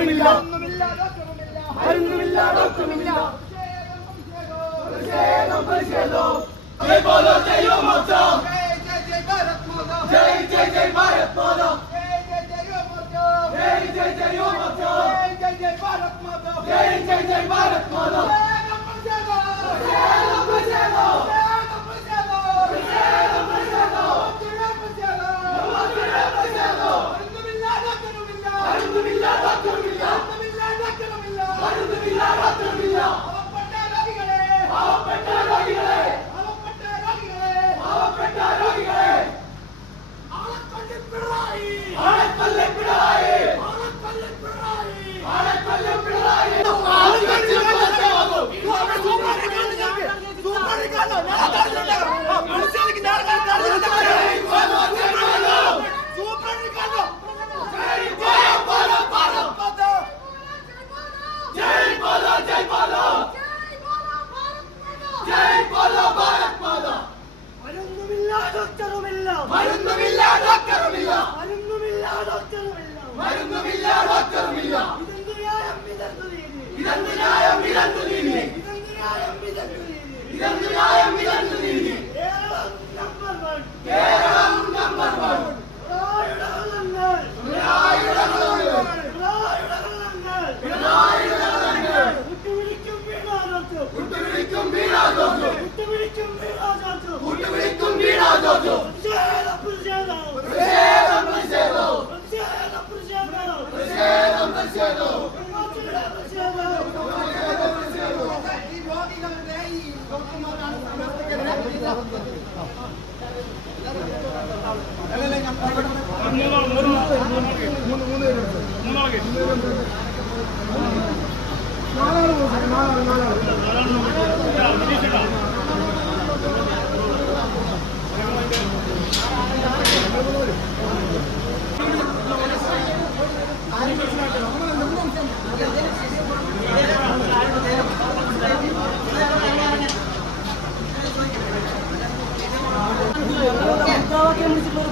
ഡോക്ടറുമില്ല, മരുന്നുമില്ല, ഡോക്ടറുമില്ല. ജയ് ബോലോ ജയ് യുവ മോർച്ച, ജയ് ഭാരത് മാതാ, ജയ് ഭാരത് മാതാ, ജയ് യുവ മോർച്ച, ജയ് ഭാരത് മാതാ, ജയ് ഭാരത് മാതാ.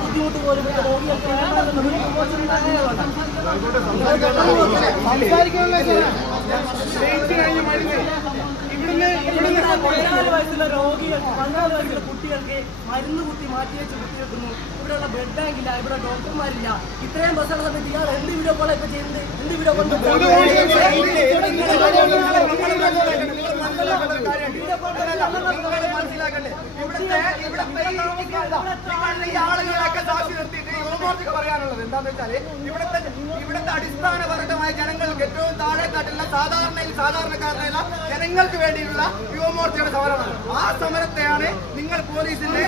ബുദ്ധിമുട്ട് പോലും രോഗികൾ 14 വയസ്സുള്ള കുട്ടികൾക്ക് മരുന്ന് കുത്തി മാറ്റിവെച്ച് കുത്തിവെക്കുന്നു. ഇവിടെയുള്ള ബ്ലഡ് ബാങ്കില്ല, ഇവിടെ ഡോക്ടർമാരില്ല. ഇത്രയും ബസ്സുള്ള സമയത്ത് ഇയാൾ എന്ത് വീഡിയോ കോളാണ് ഇപ്പൊ ചെയ്യുന്നത്? എന്ത് വീഡിയോ കോൾ മനസ്സിലാക്കണ്ടേ? ആളുകളൊക്കെ സാക്ഷി നിർത്തിയിട്ട് യുവമോർച്ചയ്ക്ക് പറയാനുള്ളത് എന്താണെന്ന് വെച്ചാല് ഇവിടുത്തെ അടിസ്ഥാനപരമായ ജനങ്ങൾക്ക് ഏറ്റവും താഴെക്കാട്ടുള്ള സാധാരണക്കാരനായ ജനങ്ങൾക്ക് വേണ്ടിയുള്ള യുവമോർച്ചയുടെ സമരമാണ്. ആ സമരത്തെയാണ് നിങ്ങൾ പോലീസിന്റെ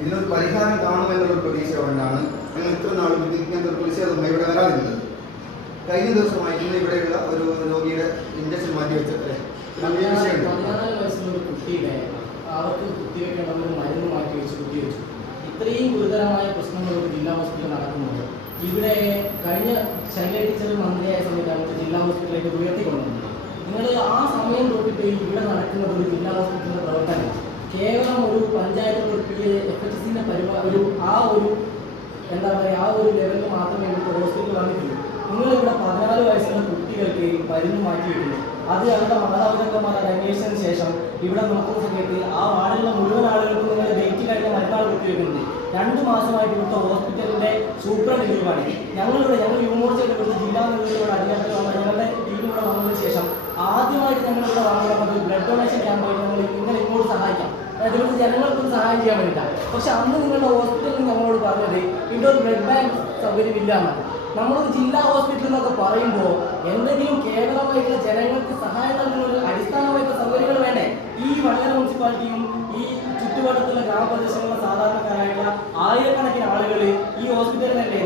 ഇതിനൊരു പരിഹാരം കാണുമെന്നുള്ള പ്രതീക്ഷ കൊണ്ടാണ് ഞങ്ങൾ ഇത്ര നാളും ഇങ്ങനത്തെ ഒരു പ്രതിഷേധമായി ഇവിടെ വരാതിരുന്നത്. കഴിഞ്ഞ ദിവസമായി ഇന്ന് ഇവിടെയുള്ള ഒരു രോഗിയുടെ ഇഞ്ചക്ഷൻ മാറ്റിവെച്ചിട്ട് 14 വയസ്സുള്ള കുട്ടിയുടെ അവർക്ക് കുത്തിവെക്കേണ്ട ഒരു മരുന്ന് മാറ്റിവെച്ച് കുത്തിവെച്ചു. ഇത്രയും ഗുരുതരമായ പ്രശ്നങ്ങൾ ഒരു ജില്ലാ ഹോസ്പിറ്റലിൽ നടക്കുന്നുണ്ട്. ഇവിടെ കഴിഞ്ഞ ശൈലജ ടീച്ചർ മന്ത്രിയായ സമയത്താണ് ജില്ലാ ഹോസ്പിറ്റലിലേക്ക് ഉയർത്തിക്കൊണ്ടുവന്നത്. നിങ്ങൾ ആ സമയം തൊട്ടിട്ട് ഇവിടെ നടക്കുന്നത് ഒരു ജില്ലാ ഹോസ്പിറ്റലിന്റെ പ്രവർത്തനം കേവലം ഒരു പഞ്ചായത്ത് FHCന്റെ പരിപാടി ആ ഒരു ലെവലിൽ മാത്രമേ ഇവിടുത്തെ ഹോസ്പിറ്റൽ വന്നിട്ടുള്ളൂ. നിങ്ങളിവിടെ 14 വയസ്സുള്ള കുട്ടികൾക്ക് മരുന്ന് മാറ്റിവെക്കുന്നു. അത് അവരുടെ മാതാപിതാക്കന്മാർ അന്വേഷിച്ചതിന് ശേഷം ഇവിടെ നോക്കുന്ന സമയത്ത് ആ വാർഡിലുള്ള മുഴുവൻ ആളുകൾക്കും നിങ്ങൾ ഡേറ്റ് കഴിഞ്ഞ മരുന്നാൾ കുത്തിവെക്കുന്നുണ്ട്. 2 മാസമായിട്ട് ഇവിടുത്തെ ഹോസ്പിറ്റലിന്റെ സൂപ്രണ്ട് ലീവാണ്. ഞങ്ങൾ യുവമോർച്ചയുടെ ഇവിടുത്തെ ജില്ലാ നേതൃത്വത്തോട് അധികാരത്തിൽ വന്ന ഞങ്ങളുടെ ടീമിലൂടെ വന്നതിന് ശേഷം ആദ്യമായിട്ട് ഞങ്ങളിവിടെ വന്നത് ബ്ലഡ് ഡൊണേഷൻ ക്യാമ്പായിട്ട് ഞങ്ങൾ ഇങ്ങനെ ഇങ്ങോട്ട് സഹായിക്കാം. അതായത് ജനങ്ങൾക്കൊരു സഹായം ചെയ്യാൻ വേണ്ടിയിട്ടാണ്. പക്ഷെ അന്ന് നിങ്ങളുടെ ഹോസ്പിറ്റലിൽ ഞങ്ങളോട് പറഞ്ഞത് ഇവിടെ ഒരു ബ്ലഡ് ബാങ്ക് സൗകര്യമില്ല എന്നാണ്. നമ്മളൊരു ജില്ലാ ഹോസ്പിറ്റൽ എന്നൊക്കെ പറയുമ്പോൾ എന്തെങ്കിലും കേവലമായിട്ടുള്ള ജനങ്ങൾക്ക് സഹായം നൽകുന്ന ഒരു അടിസ്ഥാനമായിട്ടുള്ള സൗകര്യങ്ങൾ വേണ്ടേ? ഈ വടകര മുനിസിപ്പാലിറ്റിയും ഈ ചുറ്റുവട്ടത്തുള്ള ഗ്രാമപ്രദേശങ്ങളിലെ സാധാരണക്കാരായിട്ടുള്ള ആയിരക്കണക്കിന് ആളുകൾ ഈ ഹോസ്പിറ്റലിനല്ലേ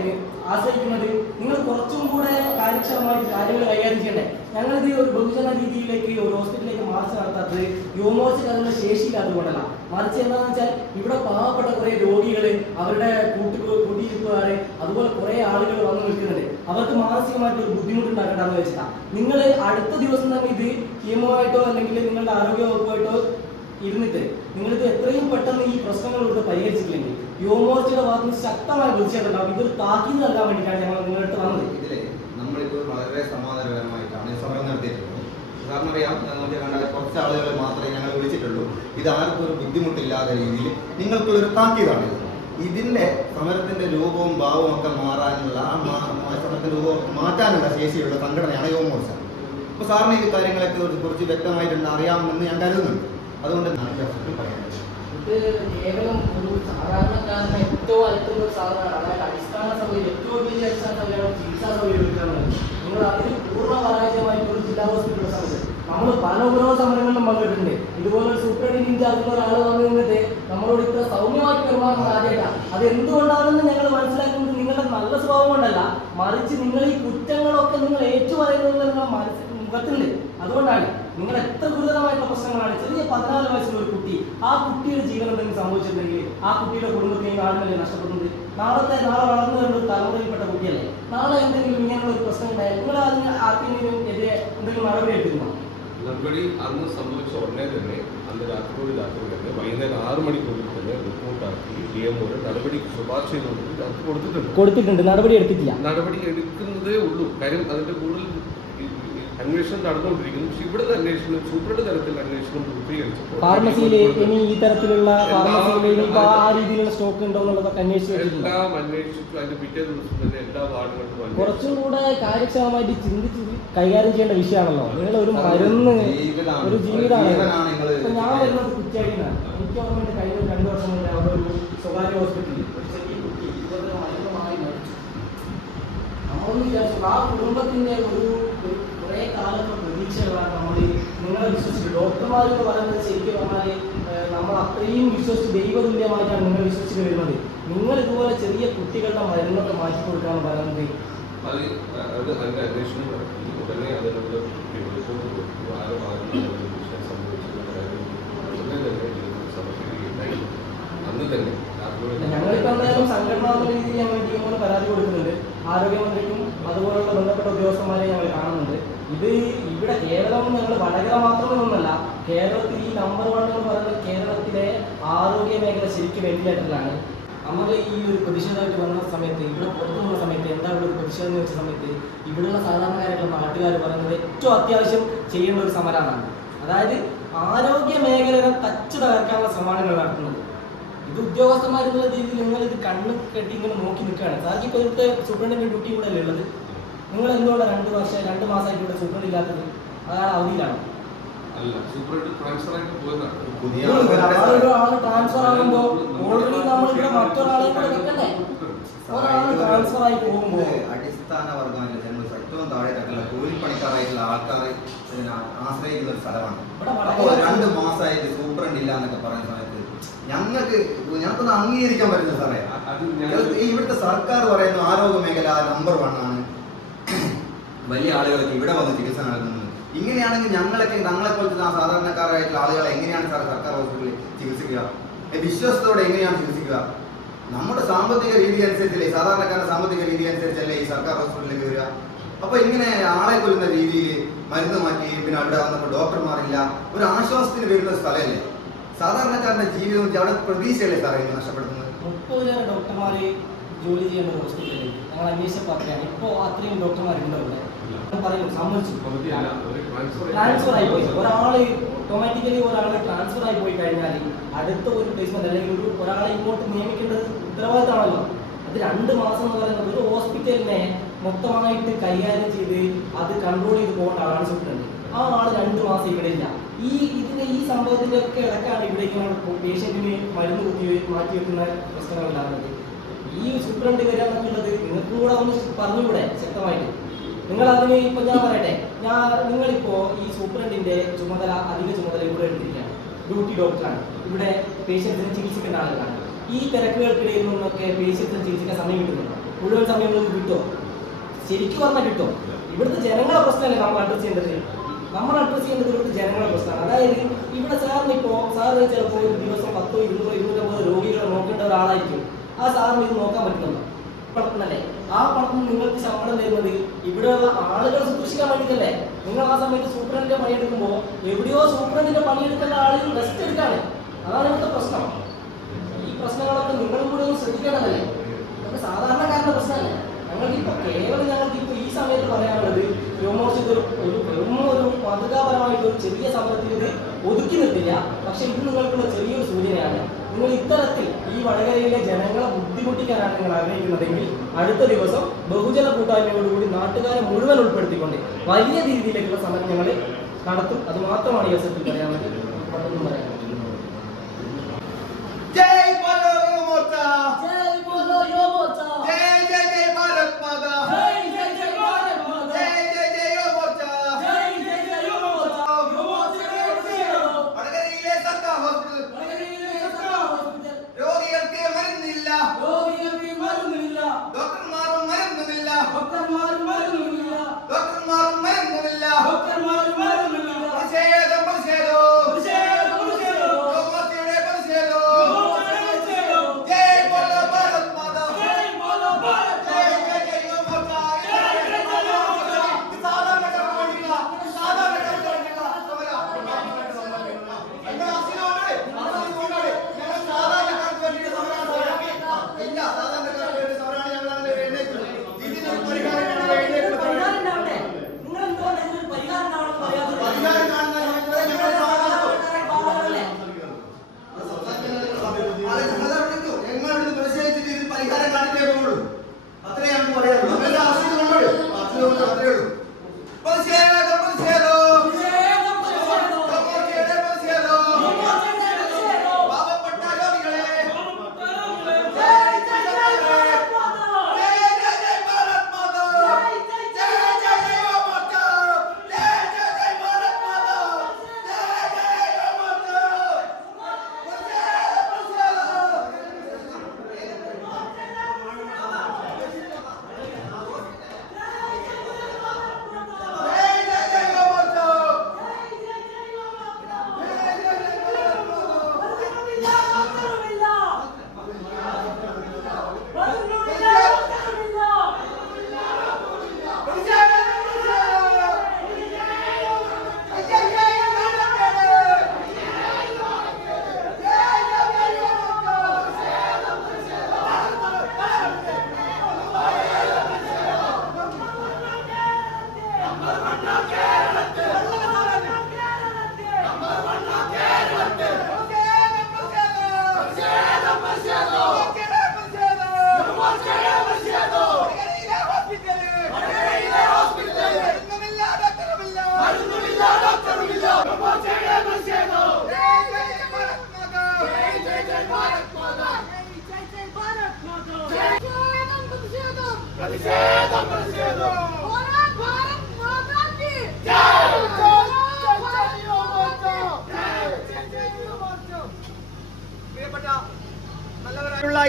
ആശ്രയിക്കുന്നത്. നിങ്ങൾ കുറച്ചും കൂടെ കാര്യക്ഷമമായിട്ട് കാര്യങ്ങൾ കൈകാര്യം ചെയ്യണ്ടേ? ഞങ്ങളിത് ഒരു ബഹുജന രീതിയിലേക്ക് ഒരു ഹോസ്പിറ്റലിലേക്ക് മാർച്ച് നടത്താത്തത് യുവമോർച്ചയ്ക്ക് അതിനുള്ള ശേഷിയില്ലാത്തതുകൊണ്ടല്ല, മറിച്ച് എന്താണെന്ന് വെച്ചാൽ ഇവിടെ പാവപ്പെട്ട കുറേ രോഗികൾ, അവരുടെ കൂട്ടിയിരിപ്പുകാർ, അതുപോലെ കുറേ ആളുകൾ വന്നു നിൽക്കുന്നുണ്ട്. അവർക്ക് മാനസികമായിട്ട് ഒരു ബുദ്ധിമുട്ടുണ്ടാക്കണ്ടെന്ന് വെച്ചിട്ടാണ്. നിങ്ങൾ അടുത്ത ദിവസം തന്നെ ഇത് കീമോയായിട്ടോ അല്ലെങ്കിൽ നിങ്ങളുടെ ആരോഗ്യ വകുപ്പായിട്ടോ ഇരുന്നിട്ട് നിങ്ങളിത് എത്രയും പെട്ടെന്ന് ഈ പ്രശ്നങ്ങൾ ഇവിടെ പരിഹരിച്ചില്ലെങ്കിൽ യുവമോർച്ചയുടെ ഭാഗത്ത് നിന്ന് ശക്തമായ പ്രതിഷേധമുണ്ടാവും. ഇതൊരു താക്കീത് നൽകാൻ വേണ്ടിയിട്ടാണ് ഞങ്ങൾ നിങ്ങളുടെ അടുത്ത് വന്നത്. ഇതിലെ നമ്മളിപ്പോൾ വളരെ സമാധാനപരമായിട്ടാണ് ഈ സമരം നടത്തിയിട്ടുള്ളത്. കാരണം അറിയാം, നമുക്ക് കണ്ട കുറച്ച് ആളുകൾ മാത്രമേ ഞങ്ങൾ വിളിച്ചിട്ടുള്ളൂ. ഇത് ആർക്കും ഒരു ബുദ്ധിമുട്ടില്ലാത്ത രീതിയിൽ നിങ്ങൾക്കുള്ളൊരു താക്കീതാണ്. ഇതിൻ്റെ സമരത്തിൻ്റെ രൂപവും ഭാവവും ഒക്കെ മാറാനുള്ള സമരത്തിൻ്റെ രൂപം മാറ്റാനുള്ള ശേഷിയുള്ള സംഘടനയാണ് യുവമോർച്ച. അപ്പോൾ സാറിന് ഈ കാര്യങ്ങളൊക്കെ കുറിച്ച് വ്യക്തമായിട്ടുണ്ട് അറിയാമെന്ന് ഞാൻ കരുതുന്നുണ്ട്. അതുകൊണ്ട് പറയുന്നത് ഇത് കേവലം ഒരു സാധാരണക്കാരന് ഏറ്റവും അടുത്തുള്ള ഒരു സാധനമാണ്. അതായത് അടിസ്ഥാന സൗകര്യം, ഏറ്റവും വലിയ അടിസ്ഥാന സൗകര്യമാണ് ചികിത്സാ സൗകര്യം ഒരുക്കാനുള്ളത്. നിങ്ങൾ അതിന് പൂർണ്ണ പരാജയമായിട്ട് ഒരു ജില്ലാ ഹോസ്പിറ്റൽ സമയത്ത് നമ്മൾ പല ഉപരോധ സമരങ്ങളിലും പങ്കെടുത്തിട്ടുണ്ട്. ഇതുപോലെ ഒരു സൂപ്രണ്ടിന് ഇൻചാർജുള്ള ഒരാൾ വന്നു നിന്നിട്ട് നമ്മളോട് ഇത്ര സൗമ്യമായിട്ട് പെരുമാറുന്ന ആദ്യമായിട്ടാണ്. അത് എന്തുകൊണ്ടാണെന്ന് ഞങ്ങൾ മനസ്സിലാക്കുന്നത് നിങ്ങളുടെ നല്ല സ്വഭാവം കൊണ്ടല്ല, മറിച്ച് നിങ്ങൾ ഈ കുറ്റങ്ങളൊക്കെ നിങ്ങൾ ഏറ്റുപറയുന്നത് നിങ്ങളുടെ മനസ്സിൽ മുഖത്തുണ്ട്. അതുകൊണ്ടാണ് നിങ്ങൾ എത്ര ഗുരുതരമായിട്ടുള്ള പ്രശ്നങ്ങളാണ്. ചെറിയ 14 വയസ്സുള്ള ഒരു കുട്ടി, ആ കുട്ടിയുടെ ജീവൻ എന്തെങ്കിലും സംഭവിച്ചിട്ടുണ്ടെങ്കിൽ ആ കുട്ടിയുടെ കുടുംബത്തെയും നാടിനല്ലേ നഷ്ടപ്പെടുന്നത്. നാളെ വളർന്നു വരുന്ന ഒരു തലമുറയിൽപ്പെട്ട കുട്ടിയല്ലേ. നാളെ എന്തെങ്കിലും ഇങ്ങനെയുള്ള ഒരു പ്രശ്നം ഉണ്ടായാൽ നിങ്ങൾ അതിന് ആർക്കെങ്കിലും എതിരെ എന്തെങ്കിലും നടപടി എടുക്കുമോ? നടപടി അന്ന് സംഭവിച്ച ഉടനെ തന്നെ, അന്ന് രാത്രി തന്നെ വൈകുന്നേരം 6 മണിക്കുള്ളിൽ തന്നെ റിപ്പോർട്ടാക്കി DMO നടപടി ശുപാർശ ചെയ്തുകൊണ്ട് കൊടുത്തിട്ടുണ്ട്. നടപടി എടുത്തിട്ടില്ല. നടപടി എടുക്കുന്നതേ ഉള്ളൂ. കാര്യം അതിന്റെ കൂടുതൽ അന്വേഷണം നടന്നുകൊണ്ടിരിക്കുന്നു. പക്ഷെ ഇവിടുത്തെ അന്വേഷണം സൂപ്രണ്ട് തലത്തിൽ അന്വേഷണം പൂർത്തീകരിച്ചപ്പോൾ ഫാർമസിയിൽ ഇനി ഈ തരത്തിലുള്ള ആ രീതിയിലുള്ള സ്റ്റോക്ക് ഉണ്ടോ എന്നുള്ളതൊക്കെ എല്ലാം അന്വേഷിച്ചു. അതിന്റെ പിറ്റേ ദിവസം തന്നെ എല്ലാ വാർഡുകളിലും കുറച്ചും കൂടെ കാര്യക്ഷമമായിട്ട് ചിന്തിച്ച് കൈകാര്യം ചെയ്യേണ്ട വിഷയമാണല്ലോ. നിങ്ങൾ ഒരു മരുന്ന്, ഒരു ജീവിതമാണ്. ഇപ്പൊ ഞാൻ വരുന്നത് കുറ്റിയാടിയാണ്. എനിക്ക് ഓർമ്മയുണ്ട് കഴിഞ്ഞ 2 വർഷം മുന്നേ അവിടെ ഒരു സ്വകാര്യ ഹോസ്പിറ്റലിൽ ഒരു ചെറിയ കുട്ടി ഇതുപോലെ മരുന്നുമായി മരിച്ചു. നമ്മളൊന്നും വിചാരിച്ചു ആ കുടുംബത്തിന്റെ ഒരു കുറേ കാലത്തെ പ്രതീക്ഷകളാണ് നമ്മൾ നിങ്ങളെ വിശ്വസിച്ച് ഡോക്ടർമാരെന്ന് പറയുന്നത്. ശരിക്കും പറഞ്ഞാൽ നമ്മൾ അത്രയും വിശ്വസിച്ച് ദൈവതുല്യമായിട്ടാണ് നിങ്ങൾ വിശ്വസിച്ച് വരുന്നത്. നിങ്ങൾ ഇതുപോലെ ചെറിയ കുട്ടികളുടെ മരുന്നൊക്കെ മാറ്റി കൊടുക്കാന്ന് പറയുന്നത് അതിന്റെ അന്വേഷണം നടത്തി ഉടനെ അതിനുള്ള അന്ന് തന്നെ ഞങ്ങളിപ്പോൾ എന്തായാലും സംഘടനാത്മക രീതിയിൽ ഞങ്ങൾ DMO പരാതി കൊടുക്കുന്നുണ്ട്. ആരോഗ്യമന്ത്രിക്കും അതുപോലുള്ള ബന്ധപ്പെട്ട ഉദ്യോഗസ്ഥന്മാരെ ഞങ്ങൾ കാണുന്നുണ്ട്. ഇത് ഇവിടെ കേവലം ഞങ്ങൾ വടകര മാത്രമൊന്നുമല്ല, കേരളത്തിൽ ഈ നമ്പർ 1 എന്ന് പറയുന്നത് കേരളത്തിലെ ആരോഗ്യ മേഖല ശരിക്കും വെന്റിലേറ്ററിലാണ്. നമ്മൾ ഈ ഒരു പ്രതിഷേധമായിട്ട് വന്ന സമയത്ത്, ഇവിടെ പുറത്തു വന്ന സമയത്ത്, എന്താ ഇവിടെ ഒരു പ്രതിഷേധം എന്ന് വെച്ച സമയത്ത് ഇവിടെയുള്ള സാധാരണക്കാരായിട്ടുള്ള നാട്ടുകാർ പറയുന്നത് ഏറ്റവും അത്യാവശ്യം ചെയ്യേണ്ട ഒരു സമരമാണ്. അതായത് ആരോഗ്യ മേഖലയെ തച്ചു തകർക്കാനുള്ള ശ്രമമാണ് നടത്തുന്നത്. ഇത് ഉദ്യോഗസ്ഥന്മാരെന്നുള്ള രീതിയിൽ നിങ്ങൾ ഇത് കണ്ണ് കെട്ടി ഇങ്ങനെ നോക്കി നിൽക്കുകയാണ്. സാർക്ക് ഇപ്പോൾ ഇവിടുത്തെ സൂപ്രണ്ടിൻ്റെ ഡ്യൂട്ടി കൂടെ അല്ലേ ഉള്ളത്. നിങ്ങൾ എന്തുകൊണ്ടാണ് 2 മാസമായിട്ട് ഇവിടെ സൂപ്രണ്ട് ഇല്ലാത്തത്? അയാൾ അവധിയിലാണ്. ഒരാൾ ട്രാൻസ്ഫർ ആകുമ്പോൾ ഓൾറെഡി നമ്മൾ ഇവിടെ മറ്റൊരാളെ കൂടെ വെക്കണ്ടേ? ഒരാൾ ട്രാൻസ്ഫർ ആയി പോകുമ്പോൾ അടിസ്ഥാന വർഗ്ഗമല്ല, നമ്മൾ ഏറ്റവും താഴെ തട്ടുള്ള കൂലിപ്പണിക്കാരായിട്ടുള്ള ആൾക്കാരെ ആശ്രയിക്കുന്ന ഒരു സ്ഥലമാണ്. അപ്പോൾ 2 മാസമായിട്ട് സൂപ്രണ്ട് ഇല്ല എന്നൊക്കെ പറയുന്ന സമയത്ത് ഞങ്ങൾക്കൊന്ന് അംഗീകരിക്കാൻ പറ്റുന്നത് സാറേ. ഇവിടുത്തെ സർക്കാർ പറയുന്ന ആരോഗ്യ മേഖല നമ്പർ 1 ആണ്, വലിയ ആളുകൾക്ക് ഇവിടെ വന്ന് ചികിത്സ നൽകുന്നത്. ഇങ്ങനെയാണെങ്കിൽ ഞങ്ങളെപ്പോലത്തെ സാധാരണക്കാരായിട്ടുള്ള ആളുകളെ എങ്ങനെയാണ് സാർ സർക്കാർ ഹോസ്പിറ്റലിൽ ചികിത്സിക്കുക? വിശ്വാസത്തോടെ എങ്ങനെയാണ് ചികിത്സിക്കുക? നമ്മുടെ സാമ്പത്തിക രീതി അനുസരിച്ചല്ലേ, സാധാരണക്കാരുടെ സാമ്പത്തിക രീതി അനുസരിച്ചല്ലേ ഈ സർക്കാർ ഹോസ്പിറ്റലിലേക്ക് വരിക. അപ്പോൾ ഇങ്ങനെ ആളെ കൊല്ലുന്ന രീതിയിൽ മരുന്ന് മാറ്റി പിന്നെ അവിടെ വന്നപ്പോൾ ഡോക്ടർമാരില്ല, ഒരു ആശ്വാസത്തിന് വരുന്ന സ്ഥലമല്ലേ. സാധാരണക്കാരുടെ ജീവിതം അവിടെ പ്രതീക്ഷയല്ലേ സാറേ ഇന്ന് നഷ്ടപ്പെടുന്നത്. 30,000 ഡോക്ടർമാർ ജോലി ചെയ്യുന്ന ഹോസ്പിറ്റലിൽ ഞങ്ങൾ അന്വേഷിച്ചപ്പോൾ അത്രയാണ്. ഇപ്പോൾ അത്രയും ഡോക്ടർമാരുണ്ടോ ഇവിടെ? പറയും സമ്മതിച്ചു. ട്രാൻസ്ഫർ ആയി പോയി ഒരാൾ, ഓട്ടോമാറ്റിക്കലി ഒരാൾ ട്രാൻസ്ഫർ ആയി പോയി കഴിഞ്ഞാൽ അടുത്ത ഒരു പ്ലേസ്മെന്റ് അല്ലെങ്കിൽ ഒരാളെ ഇങ്ങോട്ട് നിയമിക്കേണ്ടത് ഉത്തരവാദിത്തമാണല്ലോ. അത് 2 മാസം എന്ന് പറയുന്നത് ഒരു ഹോസ്പിറ്റലിനെ മൊത്തമായിട്ട് കൈകാര്യം ചെയ്ത് അത് കൺട്രോൾ ചെയ്ത് പോകേണ്ട ആളാണ് സൂപ്രണ്ട്. ആ ആള് 2 മാസം ഇവിടെ ഇല്ല. ഈ സംഭവത്തിന്റെ ഒക്കെ ഇടക്കാണ് ഇവിടെ ഇങ്ങനെ പേഷ്യന്റിന് മരുന്ന് കുത്തി മാറ്റി വെക്കുന്ന പ്രശ്നങ്ങൾ ഉണ്ടാകുന്നത്. ഈ സൂപ്രണ്ട് വരിക എന്നുള്ളത് നിങ്ങൾക്കും കൂടെ ഒന്ന് പറഞ്ഞുകൂടെ ശക്തമായിട്ട്? നിങ്ങൾ അതിന് ഇപ്പൊ ഞാൻ പറയട്ടെ, നിങ്ങളിപ്പോ ഈ സൂപ്രണ്ടിന്റെ അധിക ചുമതല ഇവിടെ എടുത്തിരിക്കുകയാണ്. ഡ്യൂട്ടി ഡോക്ടറാണ്, ഇവിടെ പേഷ്യൻസിനെ ചികിത്സിക്കുന്ന ആളുകളാണ്. ഈ തിരക്കുകൾക്കിടയിൽ നിന്നൊക്കെ പേഷ്യൻസിനെ ചികിത്സിക്കാൻ സമയം കിട്ടുന്നുണ്ടോ? മുഴുവൻ സമയം നിങ്ങൾക്ക് കിട്ടുമോ? ശരിക്കും പറഞ്ഞാൽ കിട്ടുമോ? ഇവിടുത്തെ ജനങ്ങളെ പ്രശ്നമല്ലേ നമ്മൾ അഡ്രസ് ചെയ്യേണ്ടത്? നമ്മൾ അഡ്രസ് ചെയ്യേണ്ടത് ഇവിടുത്തെ ജനങ്ങളുടെ പ്രശ്നമാണ്. അതായത് ഇവിടെ സാറിന് ചിലപ്പോൾ ഒരു ദിവസം 10, 200, 250 രോഗികളെ നോക്കേണ്ട ഒരാളായിരിക്കും. ആ സാറിന് ഇത് നോക്കാൻ പറ്റുന്നുണ്ടോ? പണത്തിനല്ലേ? ആ പണത്തിന് നിങ്ങൾക്ക് ശമ്പളം തരുന്നത് ഇവിടെയുള്ള ആളുകളെ സൂക്ഷിക്കാൻ വേണ്ടിയിട്ടല്ലേ? നിങ്ങൾ ആ സമയത്ത് സൂപ്രണ്ടിന്റെ പണിയെടുക്കുമ്പോൾ എവിടെയോ സൂപ്രണ്ടിന്റെ പണിയെടുക്കേണ്ട ആളുകൾ റെസ്റ്റ് എടുക്കാണ്. അതാണ് ഇവിടുത്തെ പ്രശ്നം. ഈ പ്രശ്നങ്ങളൊക്കെ നിങ്ങളും കൂടെ ഒന്ന് ശ്രദ്ധിക്കേണ്ടതല്ലേ? നമുക്ക് സാധാരണക്കാരന്റെ പ്രശ്നമല്ലേ? ഞങ്ങൾക്ക് ഈ സമയത്ത് പറയാനുള്ളത് വ്യോമോർച്ചയ്ക്ക് ഒരു മാതൃകാപരമായിട്ട് ഒരു ചെറിയ സമരത്തിൽ ഇത് ഒതുക്കി നിർത്തില്ല. പക്ഷെ ഇത് നിങ്ങൾക്കുള്ള ചെറിയൊരു സൂചനയാണ്. നിങ്ങൾ ഇത്തരത്തിൽ ഈ വടകരയിലെ ജനങ്ങളെ ബുദ്ധിമുട്ടിക്കാനാണ് നിങ്ങൾ ആഗ്രഹിക്കുന്നതെങ്കിൽ അടുത്ത ദിവസം ബഹുജന കൂട്ടായ്മയോടുകൂടി നാട്ടുകാരെ മുഴുവൻ ഉൾപ്പെടുത്തിക്കൊണ്ട് വലിയ രീതിയിലേക്കുള്ള സമരം ഞങ്ങൾ നടത്തും. അത് മാത്രമാണ് ഈ അവസരത്തിൽ പറയാനുള്ളത്. മറ്റൊന്നും പറയാൻ ജയ് ബോലോ യുവമോർച്ച, ജയ് ബോലോ യുവമോർച്ച, ജയ് ജയ് ജയ് ഭാരത് മാതാ, ജയ് ജയ് ജയ് ഭാരത് മാതാ, ജയ് ജയ് ജയ് യുവമോർച്ച, ജയ് ജയ് ജയ് യുവമോർച്ച. വടകരയിലെ സർക്കാർ ഹോസ്പിറ്റൽ രോഗികൾക്ക് മരുന്നില്ല, ഡോക്ടർമാരും മരുന്നുമില്ല, പ്രതിഷേധം യുവമോർച്ചയുടെ പ്രതിഷേധം. ജയ് ബോലോ ഭാരത് മാതാ, ജയ് ജയ് ജയ് യുവമോർച്ച. സാധാരണക്കാർക്ക് വേണ്ടിയില്ല, സാധാരണക്കാർക്ക് വേണ്ടിയില്ല സമരം. ഞങ്ങൾ സാധാരണക്കാർക്ക് വേണ്ടിയിട്ട് സമരമാണ്. ഇല്ല, സാധാരണക്കാർക്ക് വേണ്ടി സമരമാണ്. ഞങ്ങൾ എഴുന്നേൽക്കുന്നത്. ഇതിനൊരു പരിഹാരം ഞങ്ങൾ എഴുന്നേൽക്കുന്നത്. പരിഹാരം കാണുന്ന ഞങ്ങൾ ഞങ്ങളോട് പ്രതിഷേധിച്ചിട്ട് ഇതിൽ പരിഹാരം കാണിച്ചേ പോകുള്ളൂ. അത്രേ ഞങ്ങൾക്ക് പറയാനുള്ളൂ. അത്രേ ഉള്ളൂ. പ്രതിഷേധം പാവപ്പെട്ട രോഗികളെ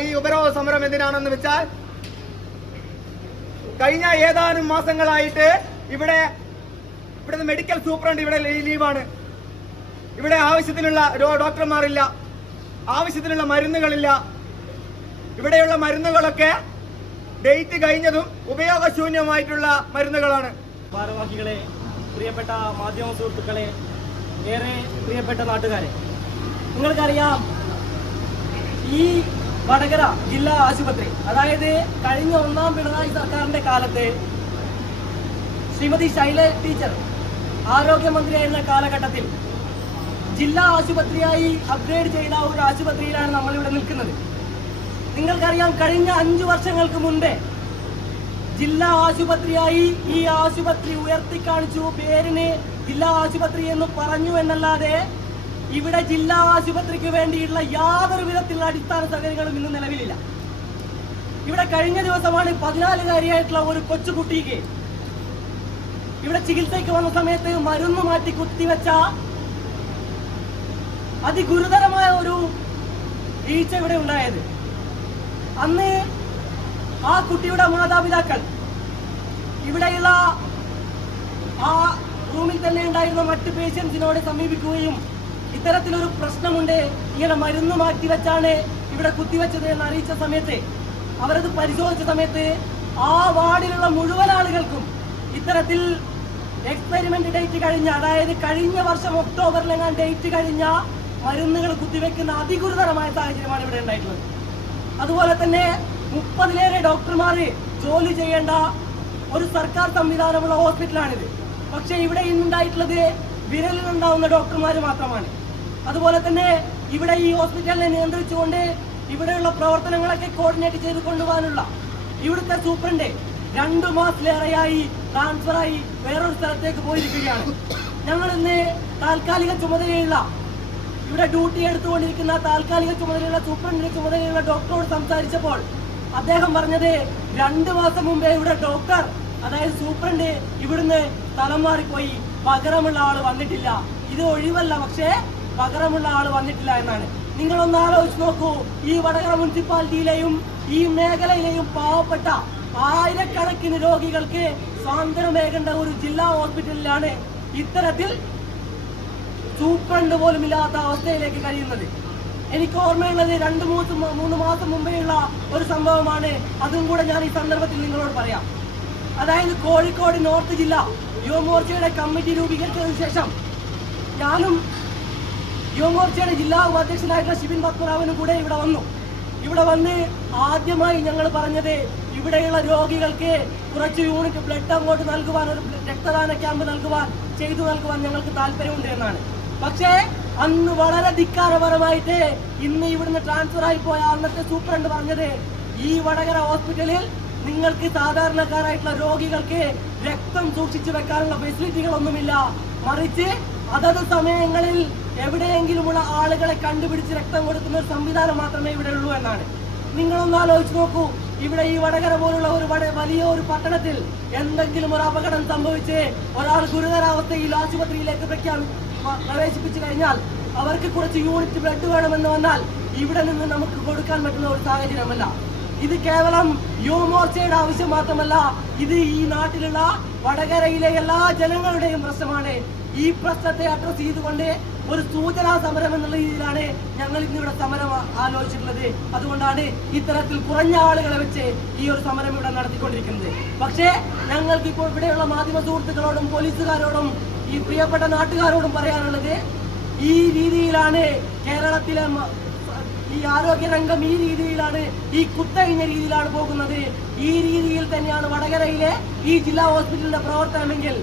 ഈ ഉപരോധ സമരം എന്തിനാണെന്ന് വെച്ചാൽ കഴിഞ്ഞ ഏതാനും മാസങ്ങളായിട്ട് ഇവിടുത്തെ മെഡിക്കൽ സൂപ്രണ്ട് ഇവിടെ ലീവാണ്. ഇവിടെ ആവശ്യത്തിനുള്ള ഡോക്ടർമാരില്ല, ആവശ്യത്തിനുള്ള മരുന്നുകളില്ല. ഇവിടെയുള്ള മരുന്നുകളൊക്കെ ഡേറ്റ് കഴിഞ്ഞതും ഉപയോഗശൂന്യമായിട്ടുള്ള മരുന്നുകളാണ്. ഭാരവാഹികളെ, പ്രിയപ്പെട്ട മാധ്യമ സുഹൃത്തുക്കളെ, ഏറെ പ്രിയപ്പെട്ട നാട്ടുകാരെ, നിങ്ങൾക്കറിയാം ഈ വടകര ജില്ലാ ആശുപത്രി, അതായത് കഴിഞ്ഞ 1ാം പിണറായി സർക്കാരിന്റെ കാലത്ത് ശ്രീമതി ശൈല ടീച്ചർ ആരോഗ്യമന്ത്രിയായിരുന്ന കാലഘട്ടത്തിൽ ജില്ലാ ആശുപത്രിയായി അപ്ഗ്രേഡ് ചെയ്ത ഒരു ആശുപത്രിയിലാണ് നമ്മളിവിടെ നിൽക്കുന്നത്. നിങ്ങൾക്കറിയാം, കഴിഞ്ഞ 5 വർഷങ്ങൾക്ക് മുൻപേ ജില്ലാ ആശുപത്രിയായി ഈ ആശുപത്രി ഉയർത്തിക്കാണിച്ചു. പേരിന് ജില്ലാ ആശുപത്രി എന്ന് പറഞ്ഞു എന്നല്ലാതെ ഇവിടെ ജില്ലാ ആശുപത്രിക്ക് വേണ്ടിയിട്ടുള്ള യാതൊരു വിധത്തിലുള്ള അടിസ്ഥാന സൗകര്യങ്ങളും ഇന്ന് നിലവിലില്ല. ഇവിടെ കഴിഞ്ഞ ദിവസമാണ് 14-കാരിയായിട്ടുള്ള ഒരു കൊച്ചുകുട്ടിക്ക് ഇവിടെ ചികിത്സയ്ക്ക് വന്ന സമയത്ത് മരുന്ന് മാറ്റി കുത്തിവെച്ച അതിഗുരുതരമായ ഒരു വീഴ്ച ഇവിടെ ഉണ്ടായത്. അന്ന് ആ കുട്ടിയുടെ മാതാപിതാക്കൾ ഇവിടെയുള്ള ആ റൂമിൽ തന്നെ ഉണ്ടായിരുന്ന മറ്റ് പേഷ്യൻസിനോട് സമീപിക്കുകയും ഇത്തരത്തിലൊരു പ്രശ്നമുണ്ട്, ഇങ്ങനെ മരുന്ന് മാറ്റി വെച്ചാണ് ഇവിടെ കുത്തിവെച്ചത് എന്ന് അറിയിച്ച സമയത്ത് അവരത് പരിശോധിച്ച സമയത്ത് ആ വാർഡിലുള്ള മുഴുവൻ ആളുകൾക്കും ഇത്തരത്തിൽ എക്സ്പെരിമെന്റ് ഡേറ്റ് കഴിഞ്ഞ, അതായത് കഴിഞ്ഞ വർഷം ഒക്ടോബറിലെങ്ങാൻ ഡേറ്റ് കഴിഞ്ഞ മരുന്നുകൾ കുത്തിവെക്കുന്ന അതിഗുരുതരമായ സാഹചര്യമാണ് ഇവിടെ ഉണ്ടായിട്ടുള്ളത്. അതുപോലെ തന്നെ 30-ലേറെ ഡോക്ടർമാർ ജോലി ചെയ്യേണ്ട ഒരു സർക്കാർ സംവിധാനമുള്ള ഹോസ്പിറ്റലാണിത്. പക്ഷേ ഇവിടെ ഇന്നുണ്ടായിട്ടുള്ളത് വിരലിലുണ്ടാവുന്ന ഡോക്ടർമാർ മാത്രമാണ്. അതുപോലെ തന്നെ ഇവിടെ ഈ ഹോസ്പിറ്റലിനെ നിയന്ത്രിച്ചുകൊണ്ട് ഇവിടെയുള്ള പ്രവർത്തനങ്ങളൊക്കെ കോർഡിനേറ്റ് ചെയ്ത് കൊണ്ടുപോകാനുള്ള ഇവിടുത്തെ സൂപ്രണ്ട് 2 മാസത്തിലേറെയായി ട്രാൻസ്ഫറായി വേറൊരു സ്ഥലത്തേക്ക് പോയിരിക്കുകയാണ്. ഞങ്ങൾ ഇന്ന് താൽക്കാലിക ചുമതലയുള്ള ഇവിടെ ഡ്യൂട്ടി എടുത്തുകൊണ്ടിരിക്കുന്ന താൽക്കാലിക ചുമതലയുള്ള സൂപ്രണ്ടിന്റെ ചുമതലയുള്ള ഡോക്ടറോട് സംസാരിച്ചപ്പോൾ അദ്ദേഹം പറഞ്ഞത് 2 മാസം മുമ്പേ ഇവിടെ ഡോക്ടർ, അതായത് സൂപ്രണ്ട് ഇവിടുന്ന് സ്ഥലം മാറിപ്പോയി, പകരമുള്ള ആള് വന്നിട്ടില്ല. ഇത് ഒഴിവല്ല, പക്ഷേ പകരമുള്ള ആള് വന്നിട്ടില്ല എന്നാണ്. നിങ്ങളൊന്ന് ആലോചിച്ച് നോക്കൂ, ഈ വടകര മുനിസിപ്പാലിറ്റിയിലെയും ഈ മേഖലയിലെയും പാവപ്പെട്ട ആയിരക്കണക്കിന് രോഗികൾക്ക് സ്വാതന്ത്ര്യമേകേണ്ട ഒരു ജില്ലാ ഹോസ്പിറ്റലിലാണ് ഇത്തരത്തിൽ സൂപ്രണ്ട് പോലും ഇല്ലാത്ത അവസ്ഥയിലേക്ക് കഴിയുന്നത്. എനിക്ക് ഓർമ്മയുള്ളത് 2-3 മാസം മുമ്പേയുള്ള ഒരു സംഭവമാണ്. അതും കൂടെ ഞാൻ ഈ സന്ദർഭത്തിൽ നിങ്ങളോട് പറയാം. അതായത് കോഴിക്കോട് നോർത്ത് ജില്ല യുവമോർച്ചയുടെ കമ്മിറ്റി രൂപീകരിച്ചതിനു ശേഷം ഞാനും യുവമോർച്ചയുടെ ജില്ലാ ഉപാധ്യക്ഷനായിട്ടുള്ള ഷിബിൻ പത്മനാഭനും കൂടെ ഇവിടെ വന്ന് ആദ്യമായി ഞങ്ങൾ പറഞ്ഞത് ഇവിടെയുള്ള രോഗികൾക്ക് കുറച്ച് യൂണിറ്റ് ബ്ലഡ് അങ്ങോട്ട് നൽകുവാൻ, ഒരു രക്തദാന ക്യാമ്പ് ചെയ്തു നൽകുവാൻ ഞങ്ങൾക്ക് താല്പര്യമുണ്ട് എന്നാണ്. പക്ഷേ അന്ന് വളരെ ധിക്കാരപരമായിട്ട് ഇന്ന് ഇവിടുന്ന് ട്രാൻസ്ഫർ ആയി പോയ അന്നത്തെ സൂപ്രണ്ട് പറഞ്ഞത് ഈ വടകര ഹോസ്പിറ്റലിൽ നിങ്ങൾക്ക് സാധാരണക്കാരായിട്ടുള്ള രോഗികൾക്ക് രക്തം സൂക്ഷിച്ചു വെക്കാനുള്ള ഫെസിലിറ്റികളൊന്നുമില്ല, മറിച്ച് അതത് സമയങ്ങളിൽ എവിടെയെങ്കിലുമുള്ള ആളുകളെ കണ്ടുപിടിച്ച് രക്തം കൊടുക്കുന്ന ഒരു സംവിധാനം മാത്രമേ ഇവിടെ ഉള്ളൂ എന്നാണ്. നിങ്ങളൊന്ന് ആലോചിച്ച് നോക്കൂ, ഇവിടെ ഈ വടകര പോലുള്ള ഒരു വലിയ ഒരു പട്ടണത്തിൽ എന്തെങ്കിലും ഒരു അപകടം സംഭവിച്ച് ഒരാൾ ഗുരുതരാവസ്ഥയിൽ ആശുപത്രിയിലേക്ക് പ്രവേശിപ്പിച്ചു കഴിഞ്ഞാൽ അവർക്ക് കുറച്ച് യൂണിറ്റ് ബ്ലഡ് വേണമെന്ന് വന്നാൽ ഇവിടെ നിന്ന് നമുക്ക് കൊടുക്കാൻ പറ്റുന്ന ഒരു സാഹചര്യമല്ല. ഇത് കേവലം യുവമോർച്ചയുടെ ആവശ്യം മാത്രമല്ല, ഇത് ഈ നാട്ടിലുള്ള വടകരയിലെ എല്ലാ ജനങ്ങളുടെയും പ്രശ്നമാണ്. ഈ പ്രശ്നത്തെ അഡ്രസ് ചെയ്തുകൊണ്ട് ഒരു സൂചനാ സമരം എന്നുള്ള രീതിയിലാണ് ഞങ്ങൾ ഇന്നിവിടെ സമരം ആലോചിച്ചിട്ടുള്ളത്. അതുകൊണ്ടാണ് ഇത്തരത്തിൽ കുറഞ്ഞ ആളുകളെ വെച്ച് ഈ ഒരു സമരം ഇവിടെ നടത്തിക്കൊണ്ടിരിക്കുന്നത്. പക്ഷേ ഞങ്ങൾക്ക് ഇപ്പോൾ ഇവിടെയുള്ള മാധ്യമ സുഹൃത്തുക്കളോടും പോലീസുകാരോടും ഈ പ്രിയപ്പെട്ട നാട്ടുകാരോടും പറയാനുള്ളത്, ഈ രീതിയിലാണ് കേരളത്തിലെ ഈ ആരോഗ്യരംഗം, ഈ രീതിയിലാണ്, ഈ കുത്തഴിഞ്ഞ രീതിയിലാണ് പോകുന്നത്. ഈ രീതിയിൽ തന്നെയാണ് വടകരയിലെ ഈ ജില്ലാ ഹോസ്പിറ്റലിന്റെ പ്രവർത്തനമെങ്കിൽ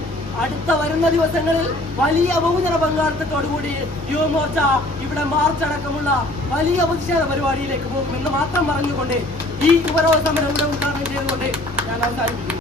അടുത്ത വരുന്ന ദിവസങ്ങളിൽ വലിയ ബഹുജന പങ്കാളിത്തത്തോടുകൂടി യുവമോർച്ച ഇവിടെ മാർച്ച് അടക്കമുള്ള വലിയ പ്രതിഷേധ പരിപാടിയിലേക്ക് പോകുമെന്ന് മാത്രം പറഞ്ഞുകൊണ്ട് ഈ ഉപരോധ സമരം ഇവിടെ ഉദ്ഘാടനം ചെയ്തുകൊണ്ട് ഞാൻ അവസാനിപ്പിക്കുന്നു.